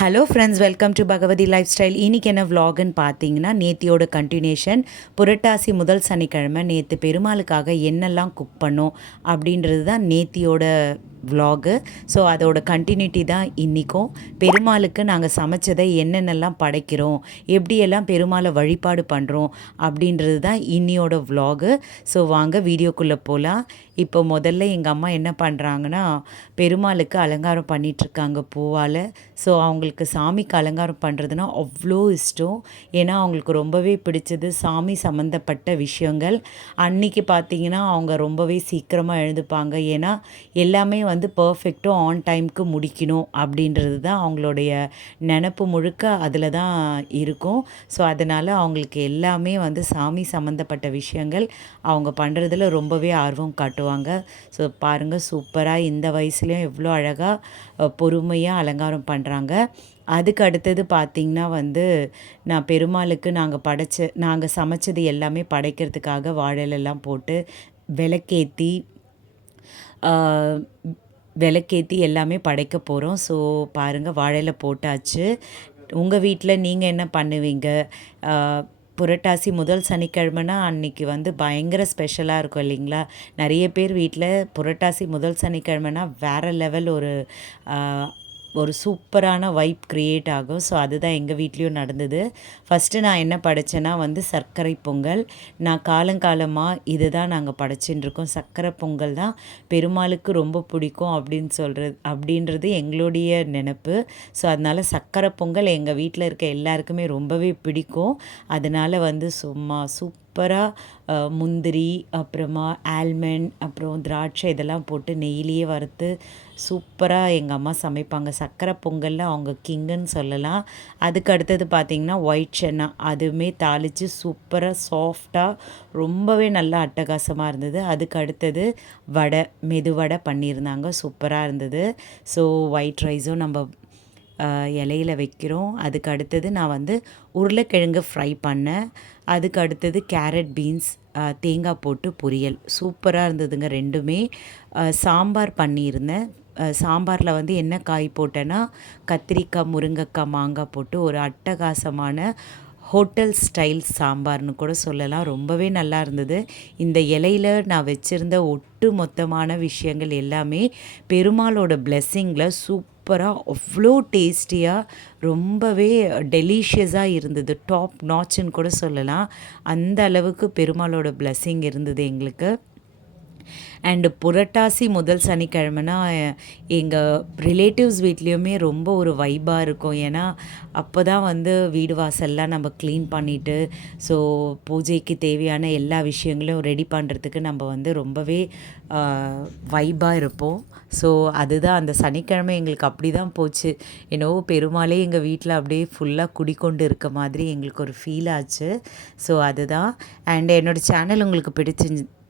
Hello friends, welcome to Bhagavathi life style. இன்றைக்கி என்ன விலாகுன்னு பார்த்தீங்கன்னா, நேத்தியோட கண்டினியூஷன். புரட்டாசி முதல் சனிக்கிழமை நேற்று பெருமாளுக்காக என்னெல்லாம் குக் பண்ணோம் அப்படின்றது தான் நேத்தியோட விலாகு. ஸோ அதோட கண்டினியூட்டி தான் இன்றைக்கும். பெருமாளுக்கு நாங்கள் சமைச்சதை என்னென்னலாம் படைக்கிறோம், எப்படியெல்லாம் பெருமாளை வழிபாடு பண்ணுறோம் அப்படின்றது தான் இன்னியோட விலாகு. ஸோ வாங்க வீடியோக்குள்ளே போகலாம். இப்போ முதல்ல எங்கள் அம்மா என்ன பண்ணுறாங்கன்னா, பெருமாளுக்கு அலங்காரம் பண்ணிகிட்ருக்காங்க பூவால். ஸோ அவங்களுக்கு சாமிக்கு அலங்காரம் பண்ணுறதுனா அவ்வளோ இஷ்டம். ஏன்னா அவங்களுக்கு ரொம்பவே பிடிச்சது சாமி சம்மந்தப்பட்ட விஷயங்கள். அன்றைக்கி பார்த்திங்கன்னா அவங்க ரொம்பவே சீக்கிரமாக எழுந்துப்பாங்க. ஏன்னா எல்லாமே வந்து பர்ஃபெக்டும் ஆன் டைமுக்கு முடிக்கணும் அப்படின்றது தான் அவங்களுடைய நினப்பு முழுக்க அதில் தான் இருக்கும். ஸோ அதனால் அவங்களுக்கு எல்லாமே வந்து சாமி சம்மந்தப்பட்ட விஷயங்கள் அவங்க பண்ணுறதுல ரொம்பவே ஆர்வம் காட்டுவாங்க. ஸோ பாருங்கள், சூப்பராக இந்த வயசுலேயும் எவ்வளோ அழகாக பொறுமையாக அலங்காரம் பண்ணுறாங்க. அதுக்கு அடுத்தது பார்த்திங்கன்னா வந்து, நான் பெருமாளுக்கு நாங்கள் சமைச்சது எல்லாமே படைக்கிறதுக்காக வாழலெல்லாம் போட்டு விளக்கேற்றி எல்லாமே படைக்க போகிறோம். ஸோ பாருங்கள், வாழையில போட்டாச்சு. உங்கள் வீட்டில் நீங்கள் என்ன பண்ணுவீங்க? புரட்டாசி முதல் சனிக்கிழமைனா அன்றைக்கி வந்து பயங்கர ஸ்பெஷலாக இருக்கும் இல்லைங்களா? நிறைய பேர் வீட்டில் புரட்டாசி முதல் சனிக்கிழமைனா வேறு லெவல் ஒரு சூப்பரான வைப் க்ரியேட் ஆகும். ஸோ அதுதான் எங்கள் வீட்லேயும் நடந்தது. ஃபஸ்ட்டு நான் என்ன படைச்சேன்னா வந்து சர்க்கரை பொங்கல். நான் காலங்காலமாக இது தான் நாங்கள் படைச்சின்னு சர்க்கரை பொங்கல் தான் பெருமாளுக்கு ரொம்ப பிடிக்கும் அப்படின்றது எங்களுடைய நினப்பு. ஸோ அதனால் சர்க்கரை பொங்கல் எங்கள் வீட்டில் இருக்க எல்லாருக்குமே ரொம்பவே பிடிக்கும். அதனால் வந்து சும்மா சூப்பராக முந்திரி, அப்புறமா ஆல்மண்ட், அப்புறம் திராட்சை இதெல்லாம் போட்டு நெய்யிலேயே வறுத்து சூப்பராக எங்கள் அம்மா சமைப்பாங்க. சர்க்கரை பொங்கலில் அவங்க கிங்குன்னு சொல்லலாம். அதுக்கு அடுத்தது பார்த்திங்கன்னா ஒயிட் சன்னா, அதுவுமே தாளித்து சூப்பராக சாஃப்டாக ரொம்பவே நல்லா அட்டகாசமாக இருந்தது. அதுக்கு அடுத்தது மெதுவடை பண்ணியிருந்தாங்க, சூப்பராக இருந்தது. ஸோ ஒயிட் ரைஸும் நம்ம இலையில் வைக்கிறோம். அதுக்கு அடுத்தது நான் வந்து உருளைக்கிழங்கு ஃப்ரை பண்ணேன். அதுக்கு அடுத்தது கேரட் பீன்ஸ் தேங்காய் போட்டு பொரியல் சூப்பராக இருந்ததுங்க ரெண்டுமே. சாம்பார் பண்ணியிருந்தேன். சாம்பாரில் வந்து என்ன காய் போட்டேன்னா, கத்திரிக்காய், முருங்கைக்காய், மாங்காய் போட்டு ஒரு அட்டகாசமான ஹோட்டல் ஸ்டைல் சாம்பார்னு கூட சொல்லலாம். ரொம்பவே நல்லா இருந்தது. இந்த இலையில் நான் வச்சுருந்த ஒட்டு மொத்தமான விஷயங்கள் எல்லாமே பெருமாளோட பிளெஸ்ஸிங்கில் சூப்பராக அவ்வளோ டேஸ்டியாக ரொம்பவே டெலிஷியஸாக இருந்தது. டாப் நாச்சுன்னு கூட சொல்லலாம். அந்த அளவுக்கு பெருமாளோட பிளெஸ்ஸிங் இருந்தது எங்களுக்கு. அண்டு புரட்டாசி முதல் சனிக்கிழமைனா எங்கள் ரிலேட்டிவ்ஸ் வீட்லேயுமே ரொம்ப ஒரு வைபாக இருக்கும். ஏன்னா அப்போ தான் வந்து வீடு வாசல்லாம் நம்ம க்ளீன் பண்ணிவிட்டு, ஸோ பூஜைக்கு தேவையான எல்லா விஷயங்களும் ரெடி பண்ணுறதுக்கு நம்ம வந்து ரொம்பவே வைபாக இருப்போம். ஸோ அதுதான் அந்த சனிக்கிழமை எங்களுக்கு அப்படி தான் போச்சு. என்னவோ பெருமாளே எங்கள் வீட்டில் அப்படியே ஃபுல்லாக குடிக்கொண்டு இருக்க மாதிரி எங்களுக்கு ஒரு ஃபீல் ஆச்சு. ஸோ அதுதான். அண்ட் என்னோடய சேனல் உங்களுக்கு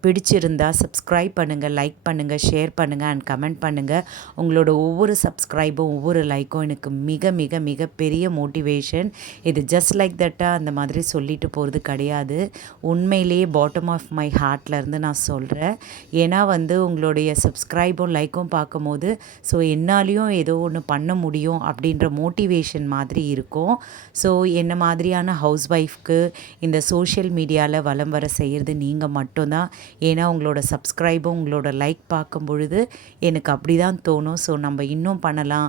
பிடிச்சிருந்தா சப்ஸ்கிரைப் பண்ணுங்கள், லைக் பண்ணுங்கள், ஷேர் பண்ணுங்கள் அண்ட் கமெண்ட் பண்ணுங்கள். உங்களோட ஒவ்வொரு சப்ஸ்கிரைபும் ஒவ்வொரு லைக்கும் எனக்கு மிக மிக மிக பெரிய மோட்டிவேஷன். இது ஜஸ்ட் லைக் தட்டாக அந்த மாதிரி சொல்லிட்டு போகிறது கிடையாது. உண்மையிலேயே பாட்டம் ஆஃப் மை ஹார்ட்லேருந்து நான் சொல்கிறேன். ஏன்னா வந்து உங்களுடைய சப்ஸ்கிரைபும் லைக்கும் பார்க்கும்போது ஸோ என்னாலேயும் ஏதோ ஒன்று பண்ண முடியும் அப்படின்ற மோட்டிவேஷன் மாதிரி இருக்கும். ஸோ என்ன மாதிரியான ஹவுஸ் ஒய்ஃப்க்கு இந்த சோஷியல் மீடியாவில் வலம் வர செய்கிறது நீங்கள் மட்டும்தான். ஏன்னா உங்களோட சப்ஸ்கிரைபும் உங்களோட லைக் பார்க்கும் பொழுது எனக்கு அப்படி தான் தோணும். ஸோ நம்ம இன்னும் பண்ணலாம்,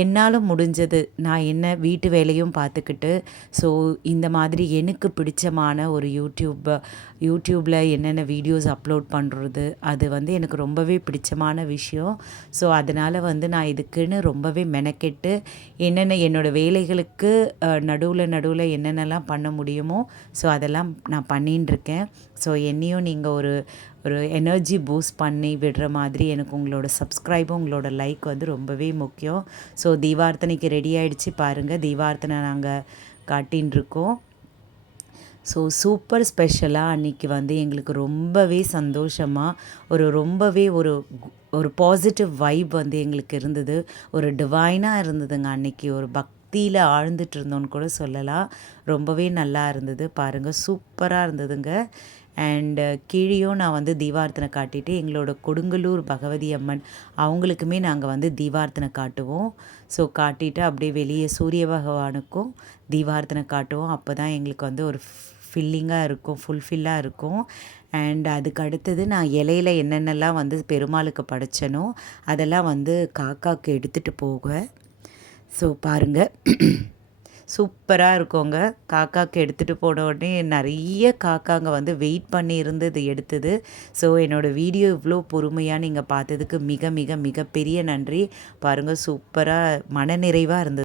என்னால் முடிஞ்சது நான் என்ன வீட்டு வேலையும் பார்த்துக்கிட்டு, ஸோ இந்த மாதிரி எனக்கு பிடிச்சமான ஒரு யூடியூப்பில் என்னென்ன வீடியோஸ் அப்லோட் பண்ணுறது, அது வந்து எனக்கு ரொம்பவே பிடிச்சமான விஷயம். ஸோ அதனால் வந்து நான் இதுக்குன்னு ரொம்பவே மெனக்கெட்டு என்னோடய வேலைகளுக்கு நடுவில் என்னென்னலாம் பண்ண முடியுமோ ஸோ அதெல்லாம் நான் பண்ணின்னு. ஸோ என்னையும் நீங்கள் ஒரு எனர்ஜி பூஸ்ட் பண்ணி விடுற மாதிரி எனக்கு உங்களோட சப்ஸ்கிரைபும் உங்களோட லைக் வந்து ரொம்பவே முக்கியம். ஸோ தீபார்த்தனைக்கு ரெடி ஆகிடுச்சு பாருங்கள். தீபார்த்தனை நாங்கள் காட்டின்னு இருக்கோம். ஸோ சூப்பர் ஸ்பெஷலாக அன்றைக்கி வந்து எங்களுக்கு ரொம்பவே சந்தோஷமாக ரொம்பவே ஒரு பாசிட்டிவ் வைப் வந்து எங்களுக்கு இருந்தது. ஒரு டிவைனாக இருந்ததுங்க அன்றைக்கி. ஒரு பக்தியில் ஆழ்ந்துட்டு இருந்தோன்னு கூட சொல்லலாம். ரொம்பவே நல்லா இருந்தது பாருங்கள், சூப்பராக இருந்ததுங்க. அண்டு கீழேயும் நான் வந்து தீபார்த்தனை காட்டிட்டு எங்களோட கொடுங்கல்லூர் பகவதி அம்மன் அவங்களுக்குமே நாங்கள் வந்து தீபார்த்தனை காட்டுவோம். ஸோ காட்டிட்டு அப்படியே வெளியே சூரிய பகவானுக்கும் தீபார்த்தனை காட்டுவோம். அப்போ தான் எங்களுக்கு வந்து ஒரு ஃபில்லிங்காக இருக்கும், ஃபுல்ஃபில்லாக இருக்கும். அண்ட் அதுக்கு அடுத்தது நான் இலையில என்னென்னலாம் வந்து பெருமாளுக்கு படைச்சனோ அதெல்லாம் வந்து காக்காவுக்கு எடுத்துகிட்டு போவேன். ஸோ பாருங்கள், சூப்பராக இருக்குங்க. காக்காவுக்கு எடுத்துகிட்டு போன உடனே நிறைய காக்காங்க வந்து வெயிட் பண்ணி இருந்து இது எடுத்தது. ஸோ என்னோடய வீடியோ இவ்வளோ பொறுமையாக நீங்கள் பார்த்ததுக்கு மிக மிக மிகப்பெரிய நன்றி. பாருங்கள், சூப்பராக மனநிறைவாக இருந்தது.